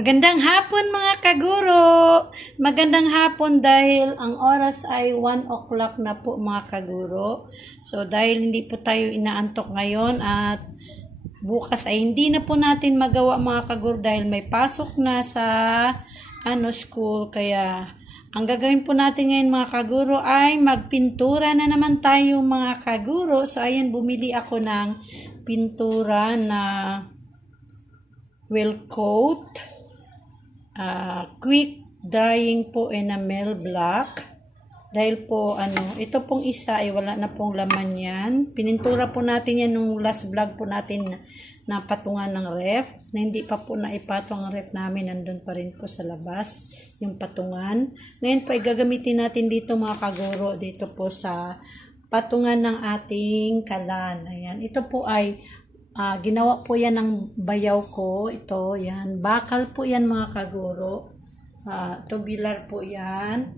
Magandang hapon mga kaguro! Magandang hapon dahil ang oras ay 1 o'clock na po mga kaguro. So dahil hindi po tayo inaantok ngayon at bukas ay hindi na po natin magawa mga kaguro dahil may pasok na sa school. Kaya ang gagawin po natin ngayon mga kaguro ay magpintura na naman tayo mga kaguro. So ayan, bumili ako ng pintura na Will Coat. Quick drying po enamel black. Dahil po ito pong isa ay wala na pong laman yan. Pinintura po natin yan nung last vlog po natin na patungan ng ref. Na hindi pa po naipatong ang ref namin. Nandun pa rin po sa labas yung patungan. Ngayon po ay gagamitin natin dito mga kaguro. Dito po sa patungan ng ating kalan. Ayan. Ito po ay ginawa po yan ng bayaw ko. Ito, yan. Bakal po yan mga kaguro. Tubular po yan.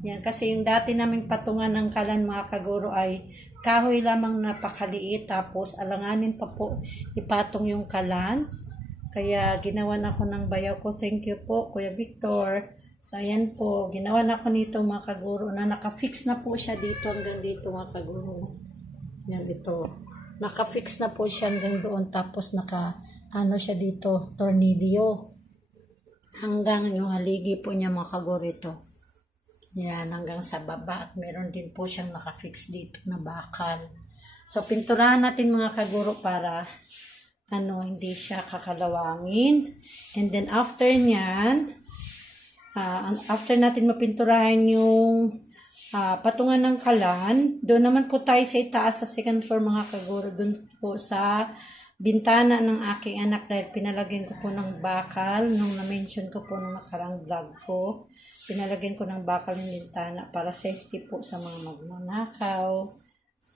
Yan. Kasi yung dati naming patungan ng kalan mga kaguro ay kahoy lamang napakaliit. Tapos alanganin pa po ipatong yung kalan. Kaya ginawan ako ng bayaw ko. Thank you po Kuya Victor. So ayan po. Ginawan ako nito mga kaguro na nakafix na po siya dito hanggang dito mga kaguro. Yan ito. Naka-fix na po siya hanggang doon, tapos siya dito, tornilyo. Hanggang yung haligi po niya mga kaguro ito. Yan, hanggang sa baba. At meron din po siyang naka-fix dito na bakal. So, pinturahan natin mga kaguro para hindi siya kakalawangin. And then, after nyan, after natin mapinturahan yung patungan ng kalan, doon naman po tayo sa itaas sa second floor mga kaguro, doon po sa bintana ng aking anak dahil pinalagyan ko po ng bakal nung na-mention ko po nung nakarang vlog ko. Pinalagyan ko ng bakal ng bintana para safety po sa mga magnanakaw.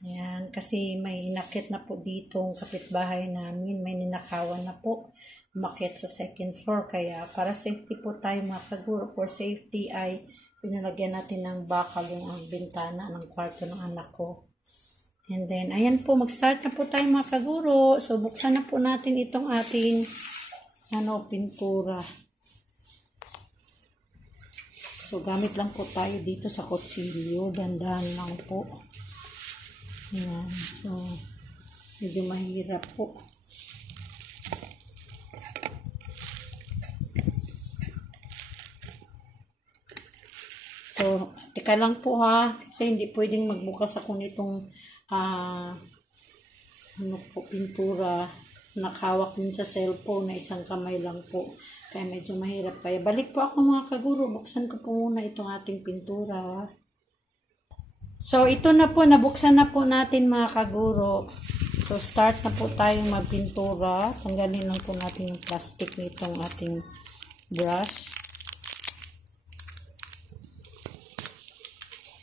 Ayan, kasi may inakit na po dito ang kapitbahay namin, may ninakawan na po umakyat sa second floor, kaya para safety po tayo mga kaguro, for safety ay pinalagyan natin ng bakal yung bintana ng kwarto ng anak ko. And then, ayan po, mag-start na po tayo mga kaguro. So, buksan na po natin itong ating pintura. So, gamit lang po tayo dito sa kutsilyo. Dandahan lang po. Ayan. So, medyo mahirap po. So, teka lang po ha, kasi hindi pwedeng magbukas ako nitong pintura. Nakahawak din sa cellphone na isang kamay lang po. Kaya medyo mahirap. Kaya balik po ako mga kaguro. Buksan ko po muna itong ating pintura. So, ito na po. Nabuksan na po natin mga kaguro. So, start na po tayong magpintura. Tanggalin lang po natin yung plastic nitong ating brush.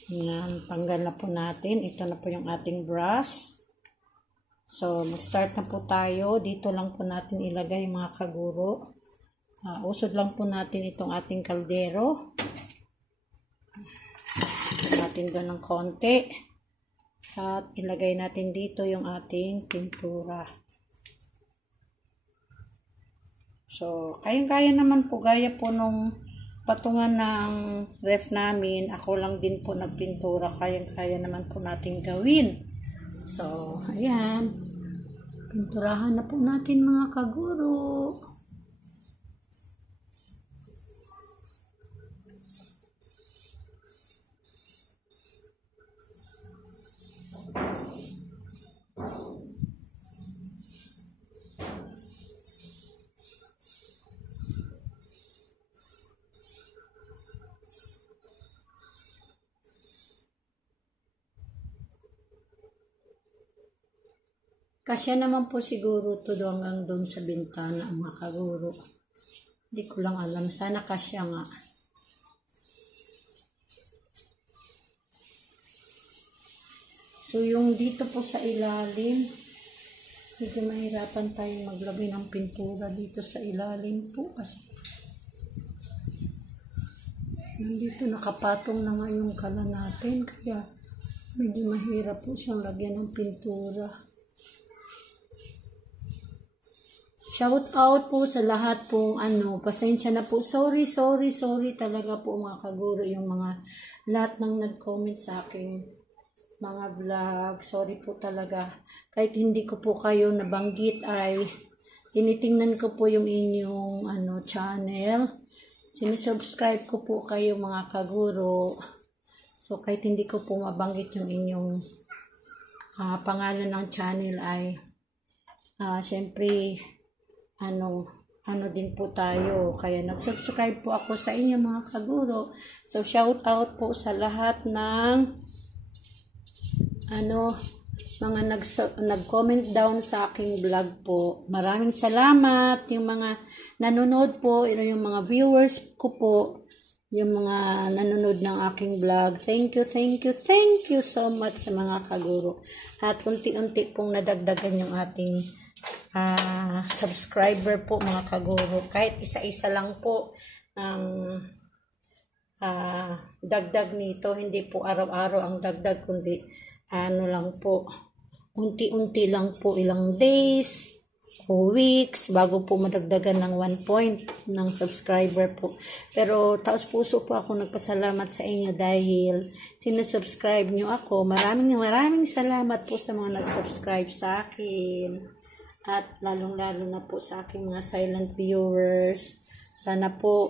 Yan, tanggal na po natin. Ito na po yung ating brush. So, mag-start na po tayo. Dito lang po natin ilagay mga kaguro. Usod lang po natin itong ating kaldero. Natin doon ng konti. At ilagay natin dito yung ating pintura. So, kayang-kaya naman po. Gaya po nung patungan ng ref namin, ako lang din po nagpintura, kayang-kaya naman po natin gawin. So, ayan. Pinturahan na po natin mga kaguro. Kasya naman po siguro ito hanggang doon sa bintana mga kaguro. Hindi ko lang alam. Sana kasya nga. So yung dito po sa ilalim, medyo mahirapan tayong maglagay ng pintura dito sa ilalim po kasi nandito nakapatong na nga yung kalan natin, kaya medyo mahirap po siyang lagyan ng pintura. Shout out po sa lahat pong pasensya na po. Sorry talaga po mga kaguro, yung mga lahat ng nag-comment sa aking mga vlog. Sorry po talaga. Kahit hindi ko po kayo nabanggit ay tinitingnan ko po yung inyong channel. Sinisubscribe ko po kayo mga kaguro. So kahit hindi ko po mabanggit yung inyong pangalan ng channel ay syempre din po tayo. Kaya nag-subscribe po ako sa inyo mga kaguro. So shout out po sa lahat ng mga nag-comment down sa aking vlog po. Maraming salamat yung mga nanonood po, yung mga viewers ko po, yung mga nanonood ng aking vlog. Thank you so much sa mga kaguro. At unti-unti pong nadagdagan yung ating subscriber po mga kaguro. Kahit isa-isa lang po ang dagdag nito, hindi po araw-araw ang dagdag, kundi lang po, unti-unti lang po, ilang days o weeks bago po madagdagan ng 1 point ng subscriber po. Pero taos puso po ako nagpasalamat sa inyo dahil sinusubscribe nyo ako. Maraming salamat po sa mga nag-subscribe sa akin. At lalong-lalo na po sa aking mga silent viewers. Sana po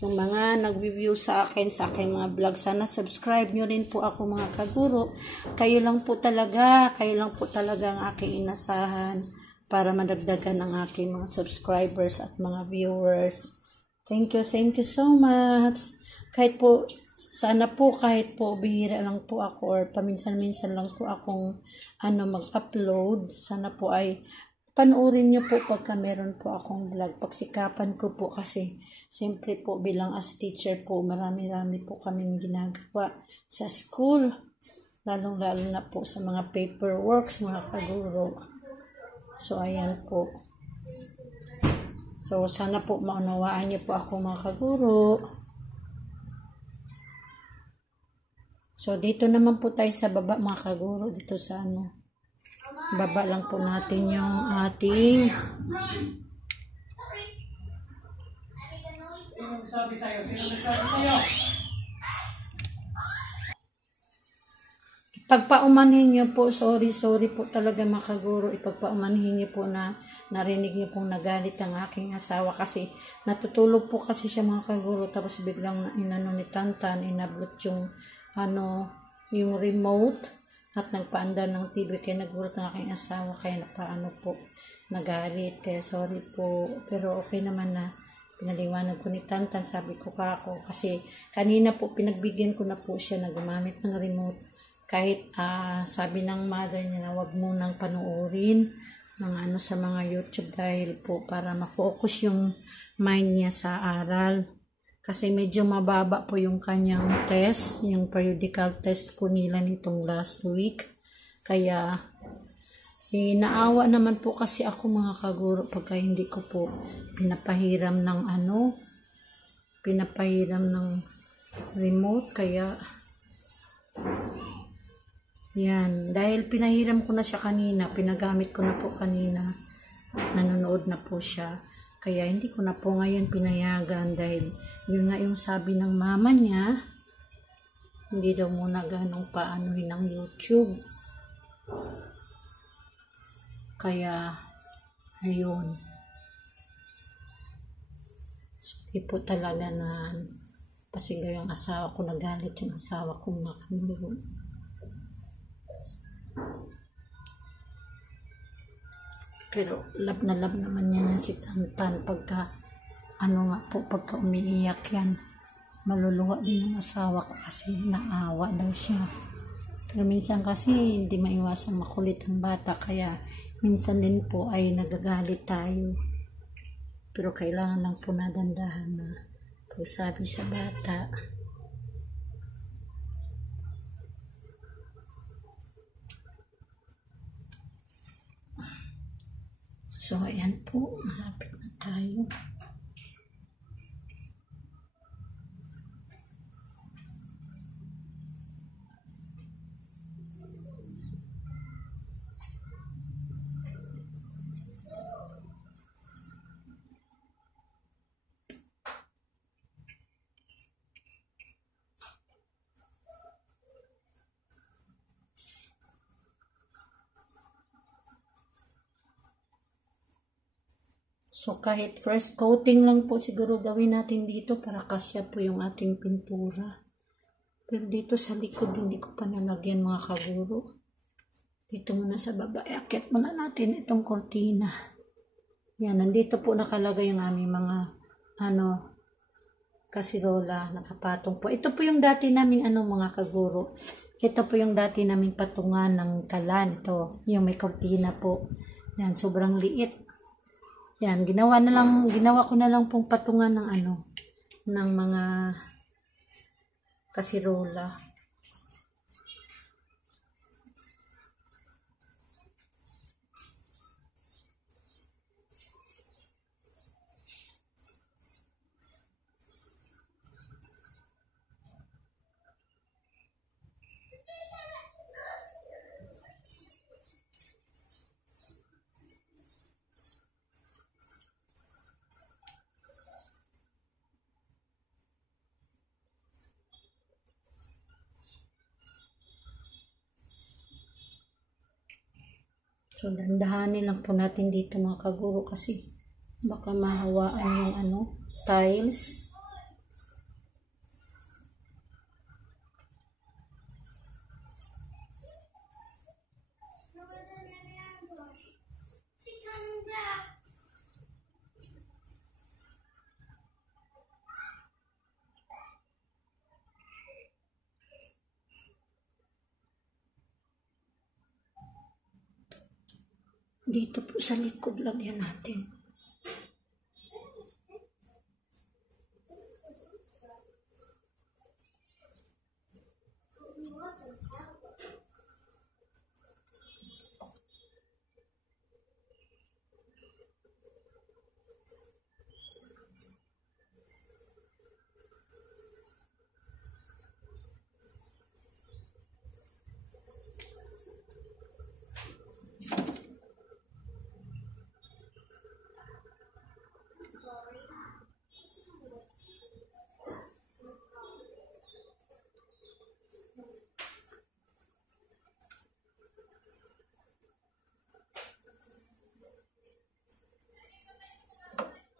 yung mga nag-review sa akin, sa aking mga vlog, sana subscribe nyo rin po ako mga kaguro. Kayo lang po talaga ang aking inasahan para madagdagan ang aking mga subscribers at mga viewers. Thank you so much. Kahit po bihira lang po ako or paminsan-minsan lang po akong mag-upload. Sana po ay panoorin nyo po pagka meron po akong vlog. Pagsikapan ko po kasi siyempre po bilang as teacher po, marami po kaming ginagawa sa school. Lalong-lalo na po sa mga paperworks, mga kaguro. So, ayan po. So, sana po maunawaan nyo po ako mga kaguro. So, dito naman po tayo sa baba mga kaguro. Dito sa baba lang po natin yung ating pagpaumanhin niyo po, sorry po talaga mga kaguro, ipagpaumanhin niyo po na narinig niyo pong nagalit ang aking asawa kasi natutulog po kasi siya mga kaguro, tapos biglang ni Tantan, inablot yung yung remote at nagpaandar ng TV, kaya nagulat ang aking asawa, kaya nagalit, kaya sorry po, pero okay naman na pinaliwanag ko ni Tantan, sabi ko kasi kanina po pinagbigyan ko na po siya na gumamit ng remote, kahit sabi ng mother niya na wag munang panuorin ng sa mga YouTube dahil po para ma-focus yung mind niya sa aral. Kasi medyo mababa po yung kanyang test, yung periodical test po nila nitong last week. Kaya, naawa naman po kasi ako mga kaguro pagka hindi ko po pinapahiram ng remote. Kaya, yan. Dahil pinahiram ko na siya kanina, pinagamit ko na po kanina, nanonood na po siya. Kaya hindi ko na po ngayon pinayagan dahil yun nga yung sabi ng mama niya, hindi daw muna ganong paanohin ng YouTube. Kaya, ayun. Hindi po talaga na pasigaw yung asawa ko, nagalit yung asawa ko mga kaguro. Pero love na love naman niya si Tantan pagka pagka umiiyak yan, maluluwa din yung asawa ko kasi naawa daw siya. Pero minsan kasi hindi maiwasang makulit ang bata, kaya minsan din po ay nagagalit tayo, pero kailangan lang po nadandahan na pagsabi sa bata. So, ayan po, malapit na tayo. So kahit first coating lang po siguro gawin natin dito para kasya po yung ating pintura. Pero dito sa likod hindi ko pa nalagyan mga kaguro. Dito muna sa baba. Iakit muna natin itong kortina. Yan, nandito po nakalagay yung aming mga kasirola, nakapatong po. Ito po yung dati naming mga kaguro. Ito po yung dati naming patungan ng kalan. Ito, yung may kortina po. Yan, sobrang liit. Yan, ginawa ko na lang pong patungan ng ng mga kasirola. So, dandahanin lang po natin dito mga kaguro kasi baka mahawaan yung tiles. Dito po sa likod lagyan natin.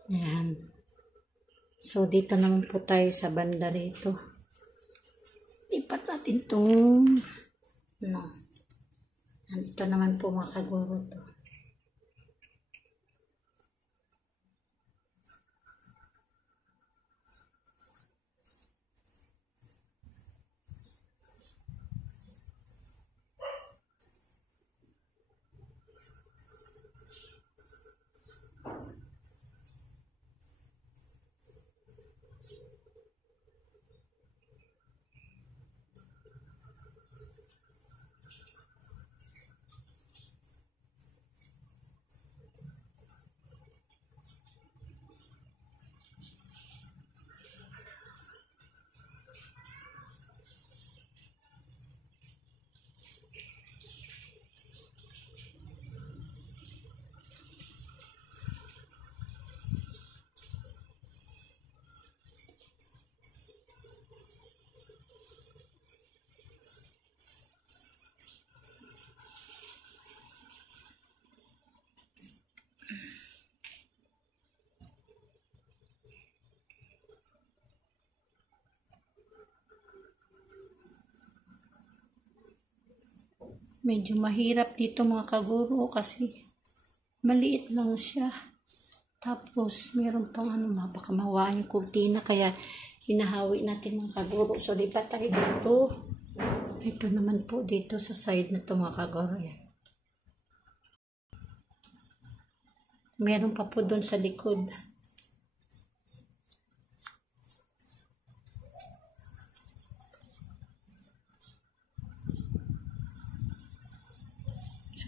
Ayan. So, dito naman po tayo sa banda rito. Lipat natin itong ito naman po mga kaguro to. Medyo mahirap dito mga kaguro kasi maliit lang siya. Tapos meron pang baka mawaan yung kurtina kaya hinahawi natin mga kaguro. So lipat tayo dito. Ito naman po dito sa side na ito mga kaguro. Yan. Meron pa po doon sa likod.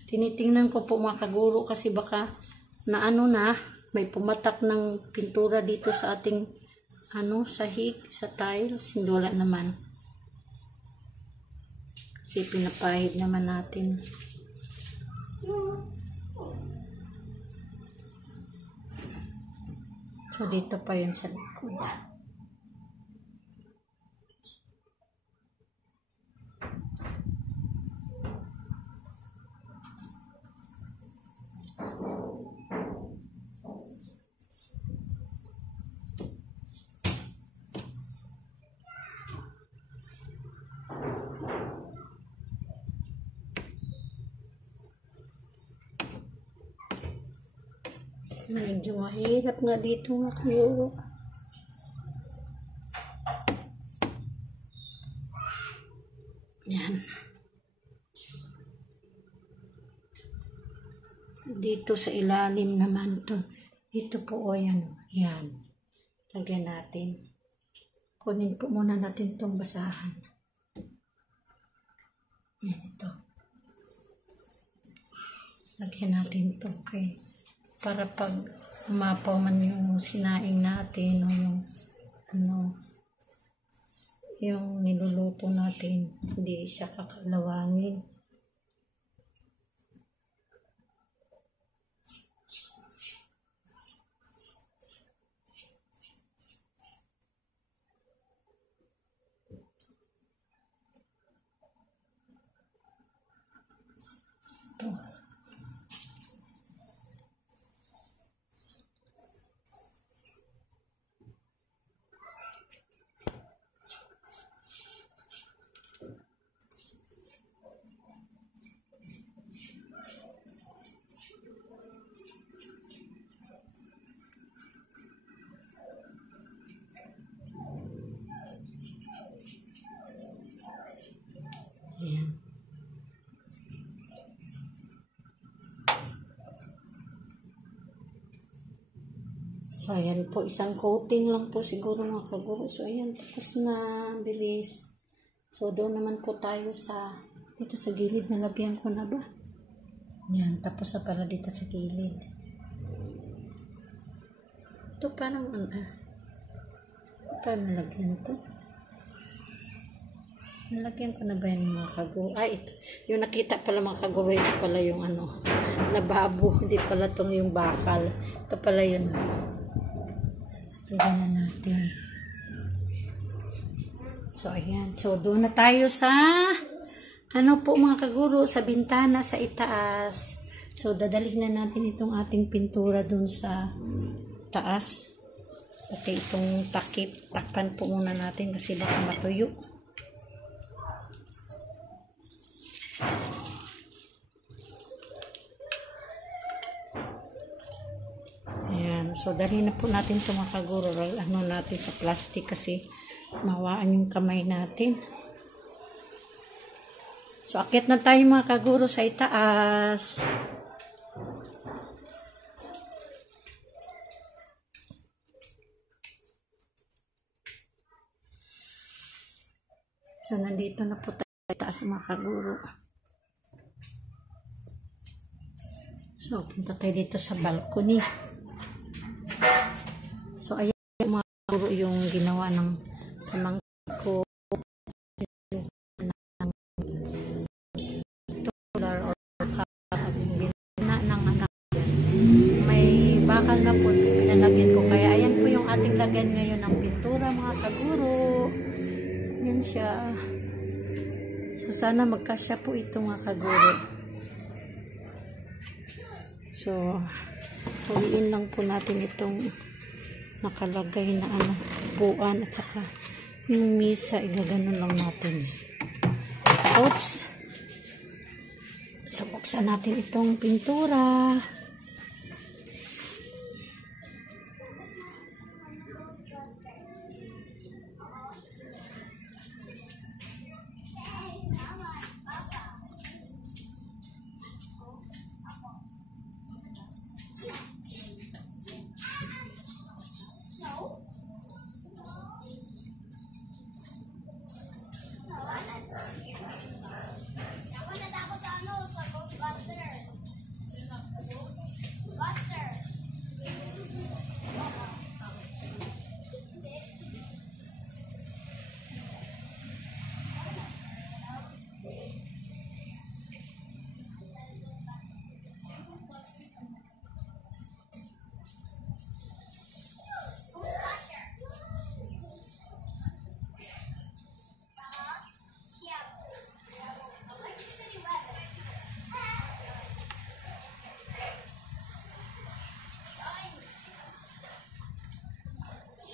Tinitingnan ko po mga kaguro kasi baka may pumatak ng pintura dito sa ating sahig, sa tiles. Hindi, wala naman. Kasi pinapahid naman natin. So dito pa yun sa likod. Medyo mahirap nga dito mga kaguro. Yan. Dito sa ilalim naman to. Dito po o yan. Yan. Lagyan natin. Kunin po muna natin itong basahan. Yan ito. Lagyan natin ito. Okay. Para pag umapaw man yung sinaing natin o yung ano, yung niluluto natin, hindi siya kakalawangin. Ito. Ayan. So, ayan po. Isang coating lang po siguro mga kaguro. So, ayan. Tapos na. Bilis. So, doon naman po tayo sa dito sa gilid. Nalagyan ko na ba? Ayan. Tapos na pala dito sa gilid. Ito parang paano nalagyan to? Nalagyan ko na ba yan mga kaguro? Ay, ito. Yung nakita pala mga kaguro, ito pala yung ano, lababo. Hindi pala itong yung bakal. Ito pala yun. Lagyan na natin. So, ayan. So, doon na tayo sa, ano po mga kaguro, sa bintana, sa itaas. So, dadalhin na natin itong ating pintura doon sa taas. Okay, itong takip. Takpan po muna natin kasi baka matuyo. Ayan. So, dali na po natin ito mga kaguro. Ano natin sa plastic kasi mawaan yung kamay natin. So, akit na tayo mga kaguro sa itaas. So, nandito na po tayo sa itaas mga kaguro. So, punta tayo dito sa balcony. So, ayan mga kaguro yung ginawa ng pamangkin ko ng tular or gina ng anak. May bakal na po pinalagyan ko. Kaya ayan po yung ating lagyan ngayon ng pintura mga kaguro. Yan siya. So, sana magkasya po ito mga kaguro. So, huliin lang po natin itong nakalagay na ano, buuan at saka yung misa, igaganon lang natin. Oops! So, buksan natin itong pintura.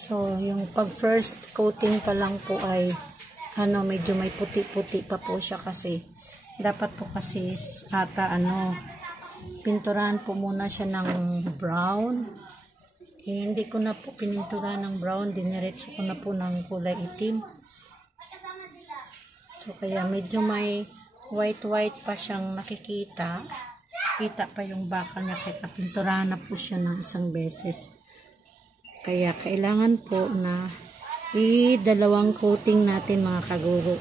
So, yung pag first coating pa lang po ay ano, medyo may puti-puti pa po siya kasi dapat po kasi ata ano, pinturahan po muna siya ng brown. Hindi ko na po pininturahan ng brown, diniretso ko na po ng kulay itim. So kaya medyo may white pa siyang nakikita. Kita pa yung bakal niya kaya pinturahan na po siya ng isang beses. Kaya kailangan po na i-dalawang coating natin mga kaguro.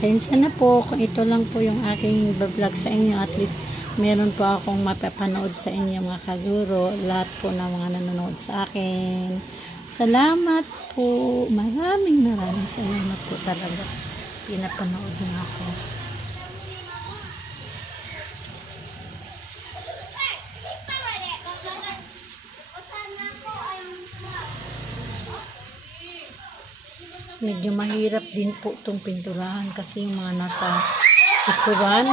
Pasensya na po kung ito lang po yung aking vlog sa inyo. At least meron po akong mapapanood sa inyo mga kaguro. Lahat po na mga nanonood sa akin. Salamat po. Maraming salamat po talaga. Pinapanood niyo ako. Medyo mahirap din po itong pinturahan kasi yung mga nasa ikuran.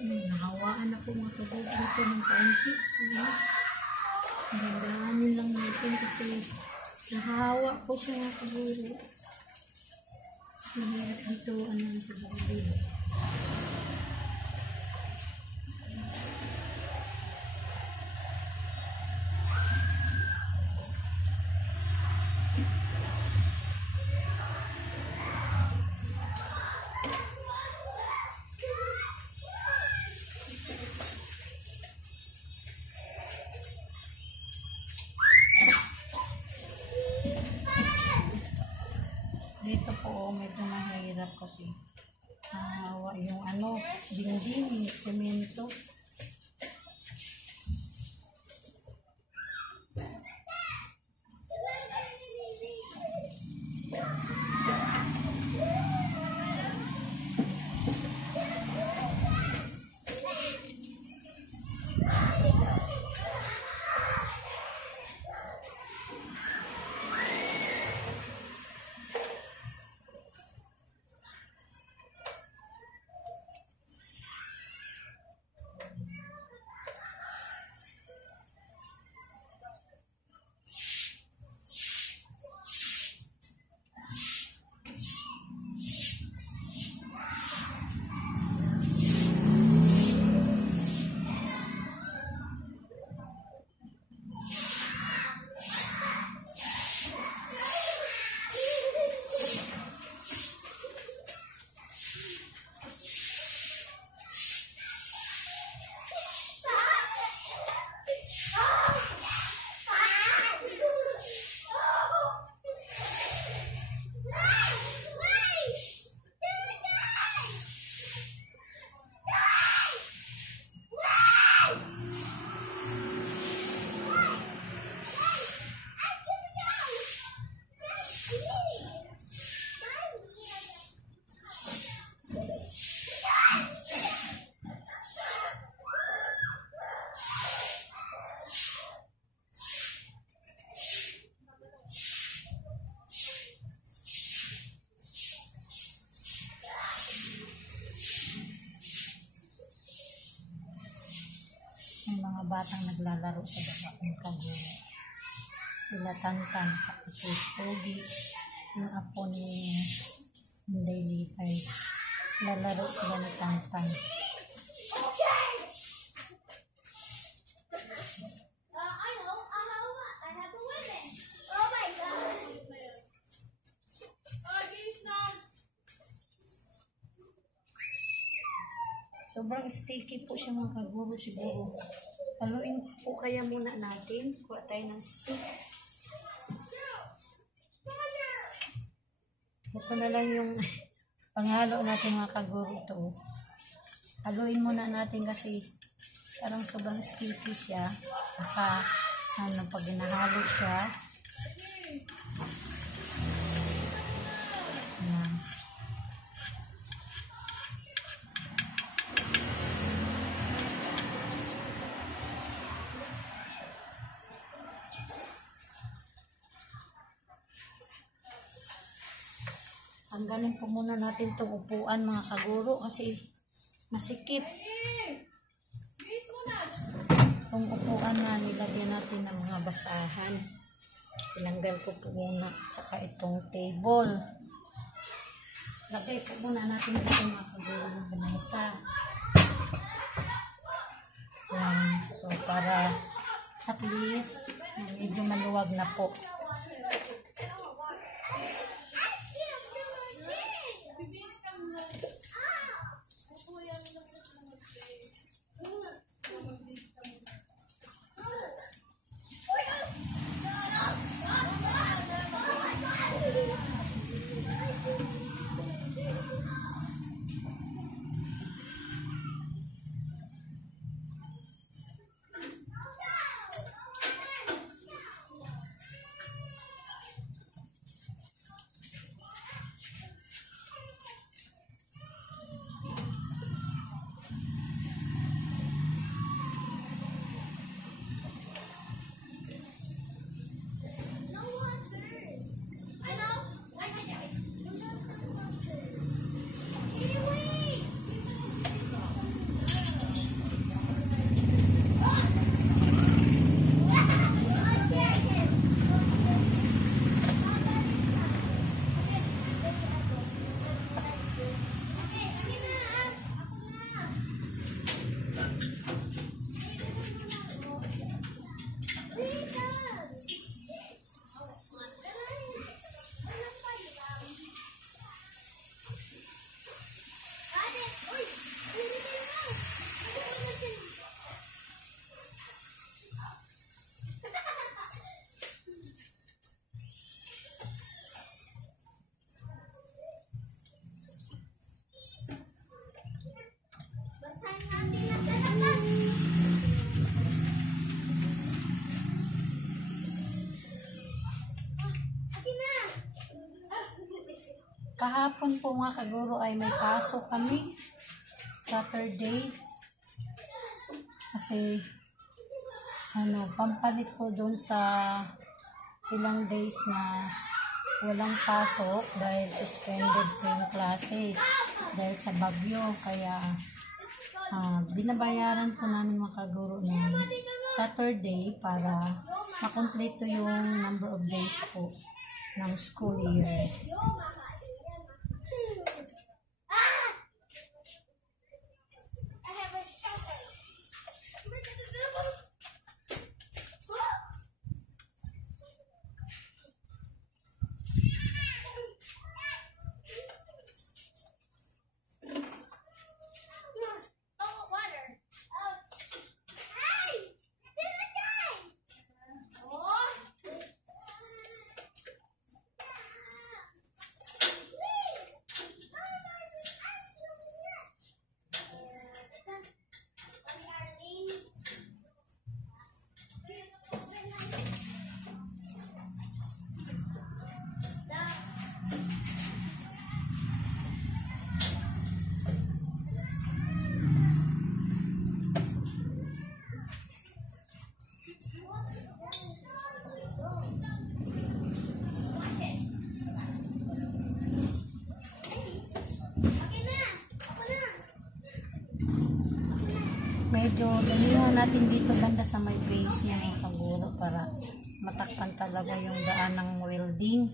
Nahawaan ako mga kaguro dito ng kaunti. So, dandahanin lang natin kasi nahahawa po siya mga kaguro. Mahirap dito sa bukid. Dito po medyo mahirap kasi yung dingding, yung semento. May mga batang naglalaro sa baba ng kaguro. Sila Tantan, tsaka si Pogi, yung apo ni Inday Lipay. Lalaro sila ni Tantan. Sobrang sticky po siya mga kaguro siguro. Haluin po kaya muna natin. Kuha tayo ng stick. Ito na lang yung panghalo natin mga kaguro ito. Haluin muna natin kasi parang sobrang sticky siya. At pag ginahalo siya, ayan. Tanggalin po muna natin itong upuan mga kaguro kasi masikip. Itong upuan na nilagyan natin ng mga basahan. Tinanggal ko po muna. Tsaka itong table. Lagay po muna natin ito mga kaguro ng banaysa. So para at least medyo maluwag na po. Kahapon po mga kaguro ay may pasok kami. Saturday. Kasi pampalit po doon sa ilang days na walang pasok dahil suspended po yung klase dahil sa bagyo. Kaya binabayaran po namin mga kaguro ng Saturday para makompleto yung number of days po ng school year. Medyo damihan natin dito banda sa may base niya mga kaguro para matakpan talaga yung daan ng welding.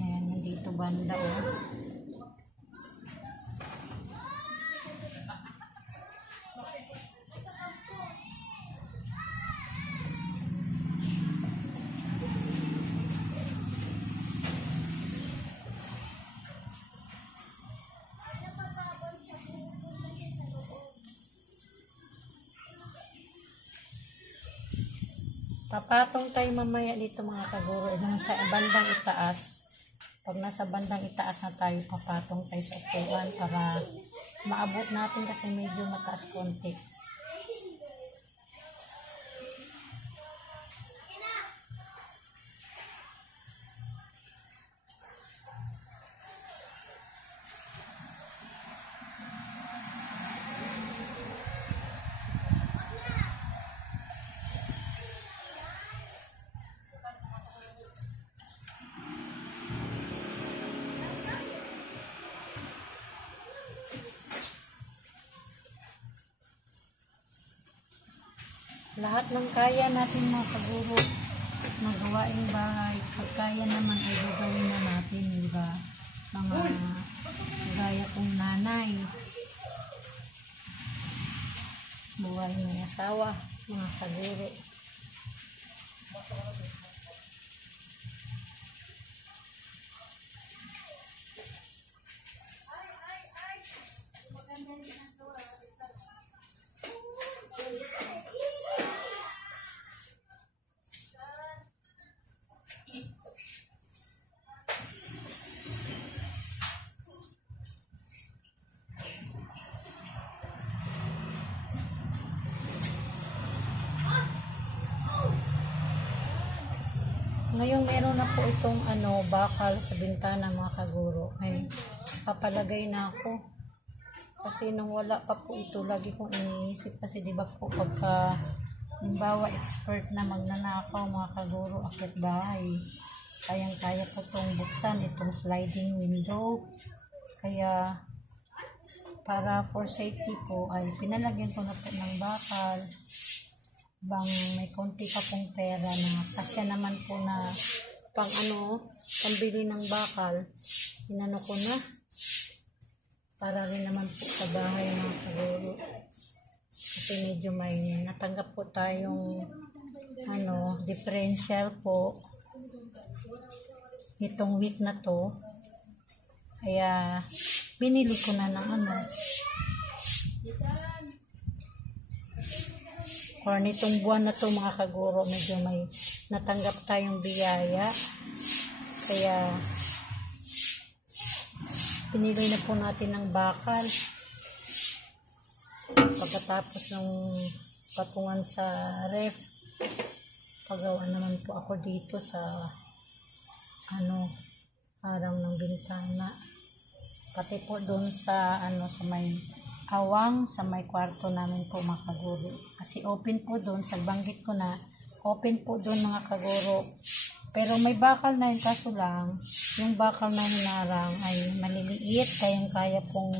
Ayan, nandito banda oh. Papatong tayo mamaya dito mga kaguro sa bandang itaas. Pag nasa bandang itaas na tayo, papatong tayo sa upuan para maabot natin kasi medyo mataas konti. Lahat ng kaya natin mga kaguro ng gawaing bahay, pag kaya naman ay gagawin na natin, di ba? Mga gaya kong nanay, buhay ng asawa, mga kaguro. Ngayon meron na po itong bakal sa bintana mga kaguro. Ay, papalagay na ako. Kasi nung wala pa po ito, lagi kong iniisip. Kasi di ba po pagka halimbawa expert na magnanakaw mga kaguro akit bahay, kayang-kaya po itong buksan, itong sliding window. Kaya para for safety po ay pinalagyan ko na po ng bakal. Bang may konti pa pong pera na kasya naman po na pambili ng bakal, inano ko na para rin naman po sa bahay mga kaguro. Kasi medyo may natanggap po tayong differential po itong week na to, kaya binili ko na ng or nitong buwan na to mga kaguro, medyo may natanggap tayong biyaya, kaya pinili na po natin ng bakal pagkatapos ng patungan sa ref. Pagawa naman po ako dito sa parang ng bintana, pati po doon sa sa may awang sa may kwarto namin po mga kaguro. Kasi open po doon, sa banggit ko na, open po doon mga kaguro. Pero may bakal na yun, kaso lang, yung bakal na hinarang ay maliliit, kayang-kaya pong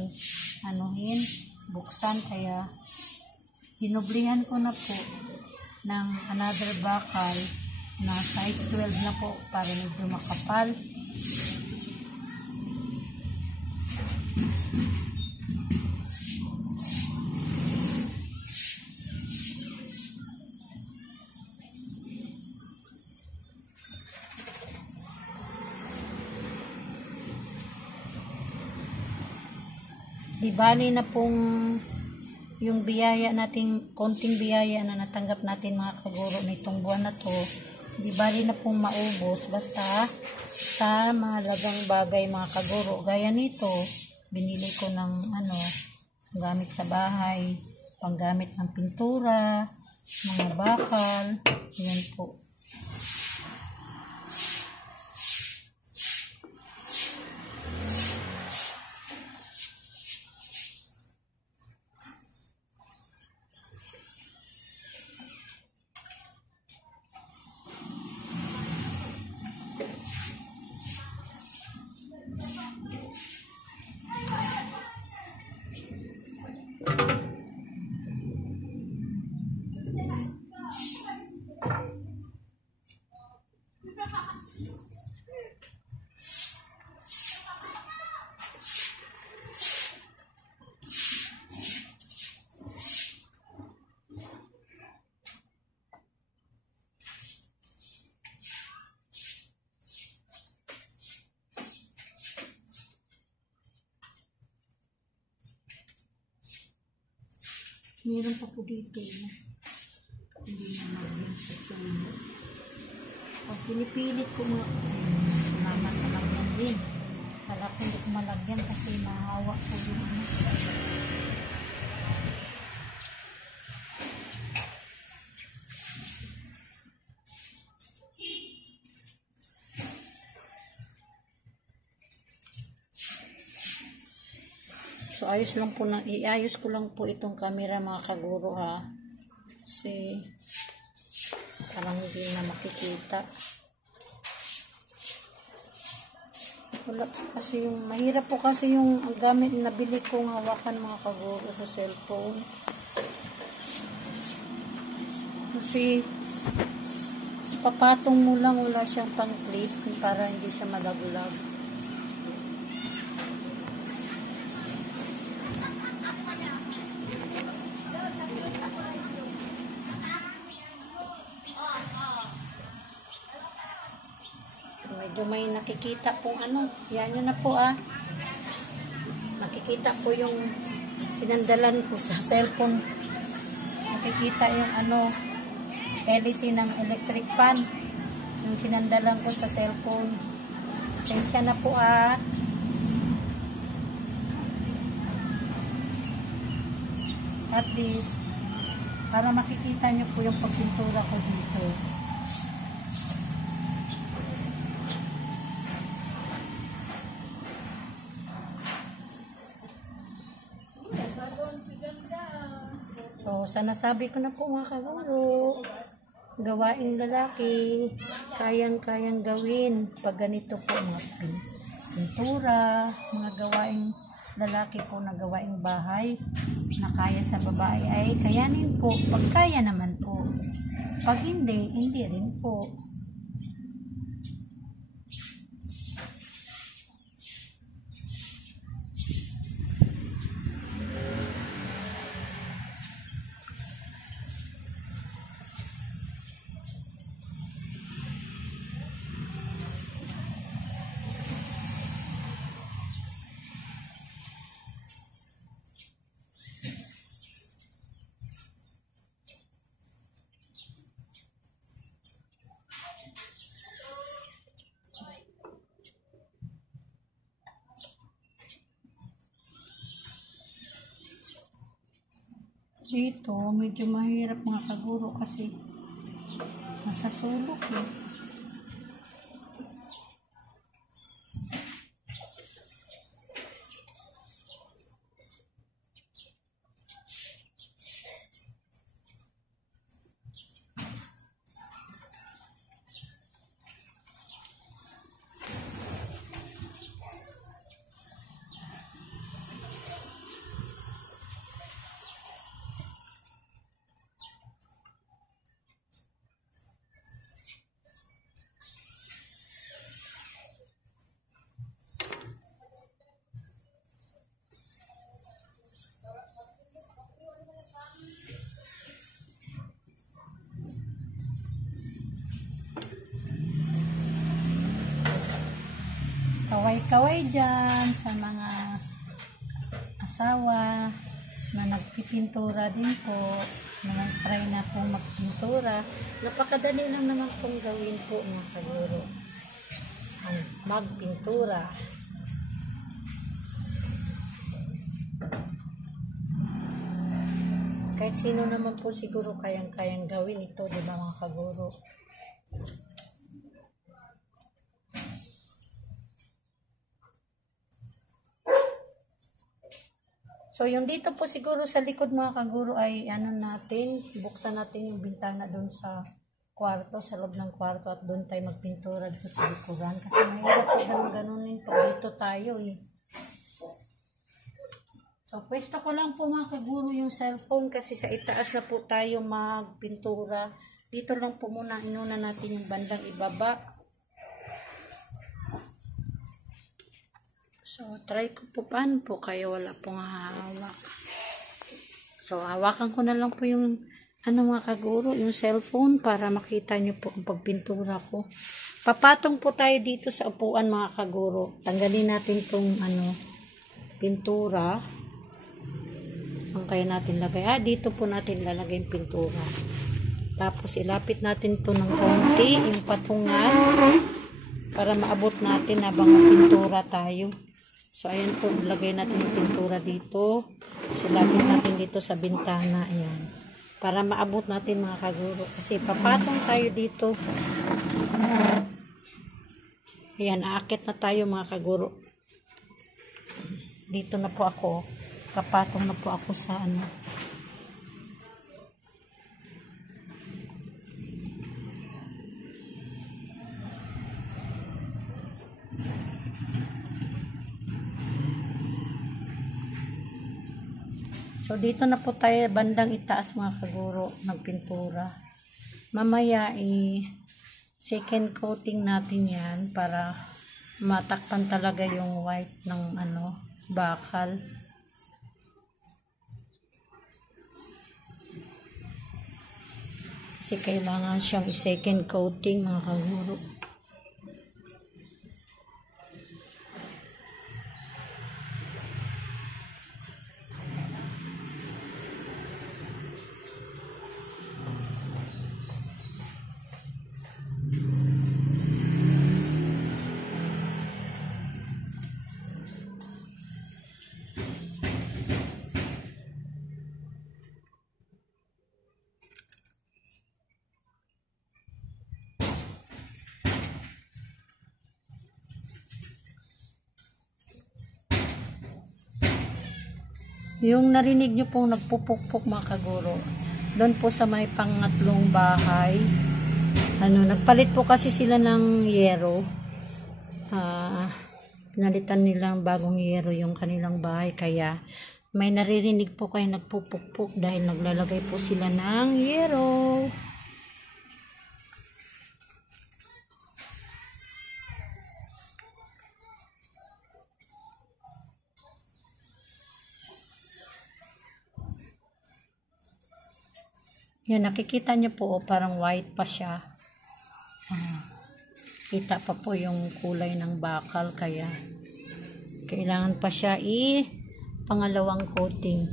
buksan. Kaya dinublihan ko na po ng another bakal na size 12 na po para medyo makapal. Di bali na pong yung biyaya natin, konting biyaya na natanggap natin mga kaguro nitong buwan na to, di bali na pong maubos basta sa mahalagang bagay mga kaguro. Gaya nito, binili ko ng gamit sa bahay, panggamit ng pintura, mga bakal, yan po. Meron pa po dito. Hindi na mag-yung pag pinipilit ko nga, naman malagyan din. Kala ko hindi ko malagyan kasi mahawa ko yung ano. So, ayos lang po na, iayos ko lang po itong camera mga kaguro ha. Kasi, parang hindi na makikita. Wala kasi yung, mahirap po kasi yung gamit na bili kong hawakan mga kaguro sa cellphone. Kasi, papatong mo lang, wala siyang pang-clip para hindi siya malaglag. Medyo may nakikita pong ano, yan yun na po nakikita po yung sinandalan ko sa cellphone, nakikita yung ano, LC ng electric fan, yung sinandalan ko sa cellphone. Sensya na po at least para makikita nyo po yung pagpintura ko dito. So, sa nasabi ko na po mga kaguro, gawaing lalaki, kayang-kayang gawin pag ganito po mga pintura, mga gawaing lalaki po na gawaing bahay na kaya sa babae ay kayanin po, pag kaya naman po. Pag hindi, hindi rin po. Dito, medyo mahirap mga kaguro kasi nasa sulok Kaway-kaway dyan sa mga asawa na nagpipintura din po, na nag-try na pong magpintura. Napakadali lang naman pong gawin po mga kaguro ang magpintura. Kahit sino naman po siguro kayang-kayang gawin ito, di ba mga kaguro? So, yung dito po siguro sa likod mga kaguro ay ano natin, buksan natin yung bintana doon sa kwarto, sa loob ng kwarto at doon tayo magpintura dito sa likuran. Kasi mahirap po ganun-ganunin pag dito tayo So, pwesto ko lang po mga kaguro yung cellphone kasi sa itaas na po tayo magpintura. Dito lang po muna inuna natin yung bandang ibaba. So, try ko po paano po kayo wala pong hawak. So, hawakan ko na lang po yung mga kaguro, yung cellphone para makita nyo po ang pagpintura ko. Papatong po tayo dito sa upuan mga kaguro. Tanggalin natin tong pintura. Ang kaya natin lagay. Dito po natin lalagay yung pintura. Tapos ilapit natin to ng konti, yung patungan, para maabot natin habang pintura tayo. So, ayan po, lagay natin yung pintura dito. Silapit natin dito sa bintana. Ayan. Para maabot natin mga kaguro. Kasi papatong tayo dito. Ayan, aakit na tayo mga kaguro. Dito na po ako. Kapatong na po ako sa So, dito na po tayo bandang itaas mga kaguro, nagpintura. Mamaya, second coating natin yan para matakpan talaga yung white ng bakal. Kasi kailangan siyang second coating mga kaguro. Yung narinig nyo pong nagpupukpok mga kaguro, doon po sa may pangatlong bahay, nagpalit po kasi sila ng yero. Pinalitan nilang bagong yero yung kanilang bahay, kaya may naririnig po kayo nagpupukpok dahil naglalagay po sila ng yero. Yan, nakikita nyo po, parang white pa siya. Kita pa po yung kulay ng bakal, kaya kailangan pa siya pangalawang coating.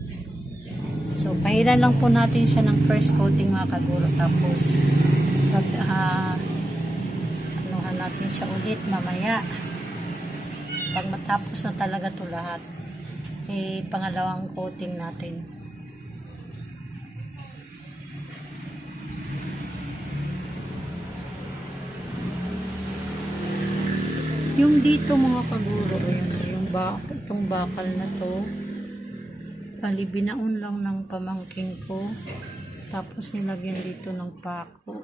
So, pahiran lang po natin siya ng first coating mga kaguro. Tapos, anuhan natin siya ulit mamaya. Pag matapos na talaga to lahat, pangalawang coating natin. Yung dito mga kaguro, itong bakal na to, binaon lang ng pamangking ko. Tapos nilagyan dito ng pako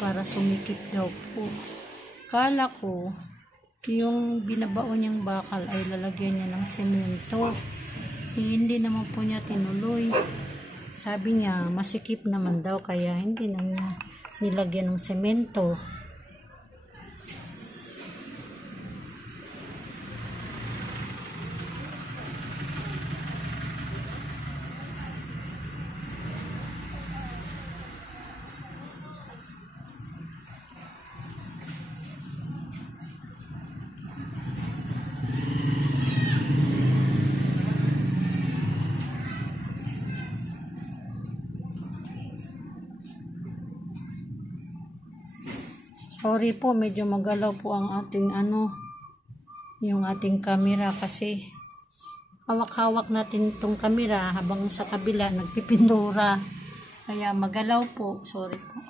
para sumikip daw po. Kala ko, yung binabaon niyang bakal ay lalagyan niya ng semento. Hindi naman po niya tinuloy. Sabi niya, masikip naman daw, kaya hindi na niya nilagyan ng semento. Sorry po, medyo magalaw po ang ating yung ating camera kasi hawak-hawak natin itong camera habang sa kabila nagpipintura. Kaya magalaw po, sorry po.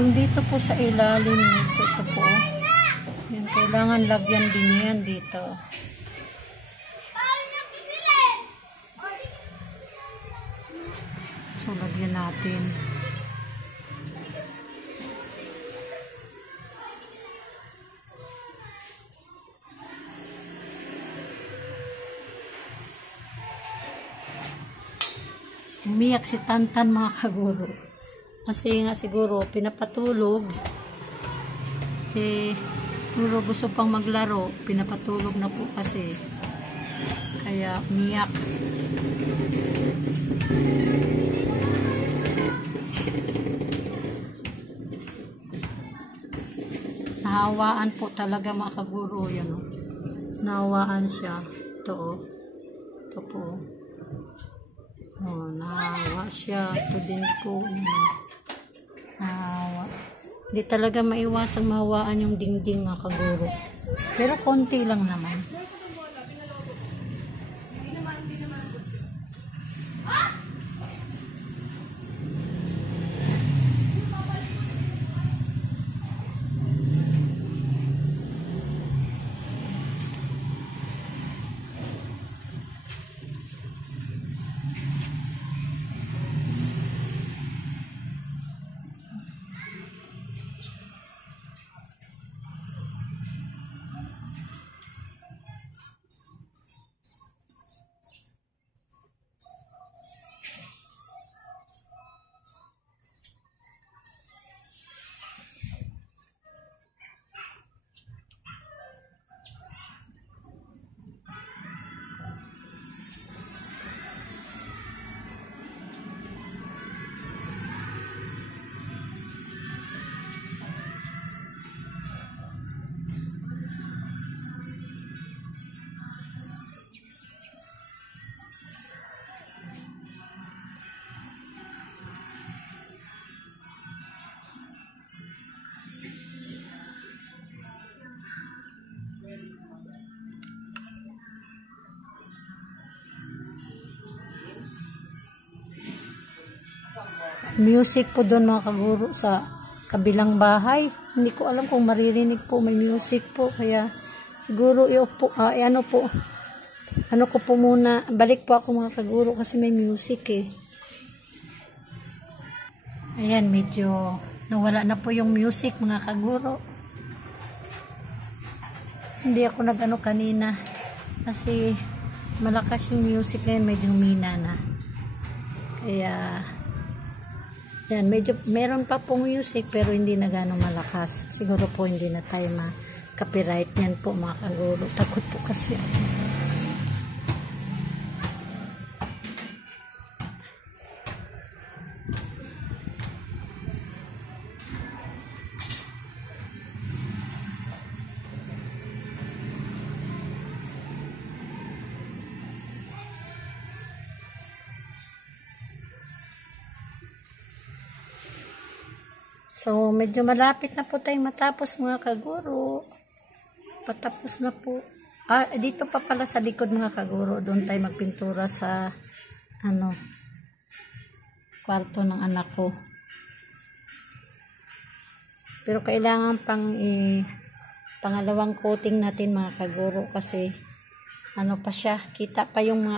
Yung dito po sa ilalim nito, ito po. Yan, kailangan lagyan din yan dito. So, lagyan natin. Umiyak si Tantan mga kaguro. Kasi nga siguro pinapatulog. Siguro gusto pang maglaro. Pinapatulog na po kasi. Kaya umiyak. Nahawaan po talaga mga kaguro. Yan, oh. Nahawaan siya. Ito oh. Ito po. Oh, nahawa siya. Ito din po. Nahawa. Hindi talaga maiwasang mahawaan yung dingding mga kaguro. Pero konti lang naman. Music po doon mga kaguro sa kabilang bahay. Hindi ko alam kung maririnig po, may music po. Kaya siguro ano ko po muna, balik po ako mga kaguro kasi may music eh. Ayan, medyo nawala na po yung music mga kaguro. Hindi ako nag-ano kanina kasi malakas yung music ngayon, medyo humina na. Kaya yan, medyo meron pa pong music pero hindi na gano'ng malakas. Siguro po hindi na tayo ma-copyright yan po mga kaguro. Takot po kasi. So, medyo malapit na po tayong matapos mga kaguro. Patapos na po. Dito pa pala sa likod mga kaguro. Doon tayo magpintura sa kwarto ng anak ko. Pero kailangan pangalawang coating natin mga kaguro kasi pa siya. Kita pa yung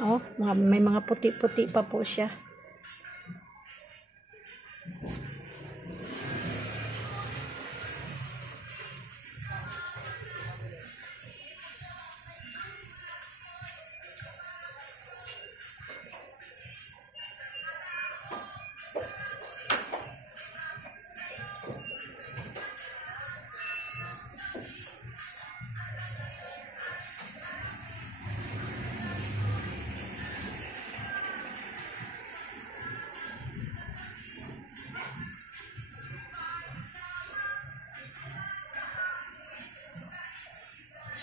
may mga puti-puti pa po siya.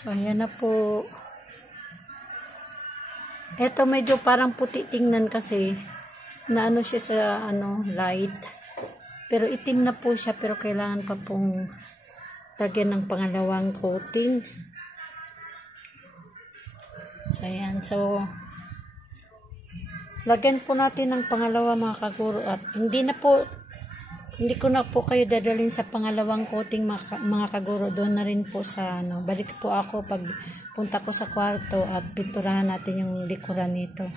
So, ayan na po. Ito medyo parang puti tingnan kasi na siya sa light. Pero itim na po siya pero kailangan pa pong lagyan ng pangalawang coating. So, ayan. So, lagyan po natin ng pangalawa mga kaguro at hindi na po Hindi ko na po kayo dadalhin sa pangalawang coating mga kaguro. Doon na rin po sa balik po ako pag punta ko sa kwarto at pinturahan natin yung likuran nito.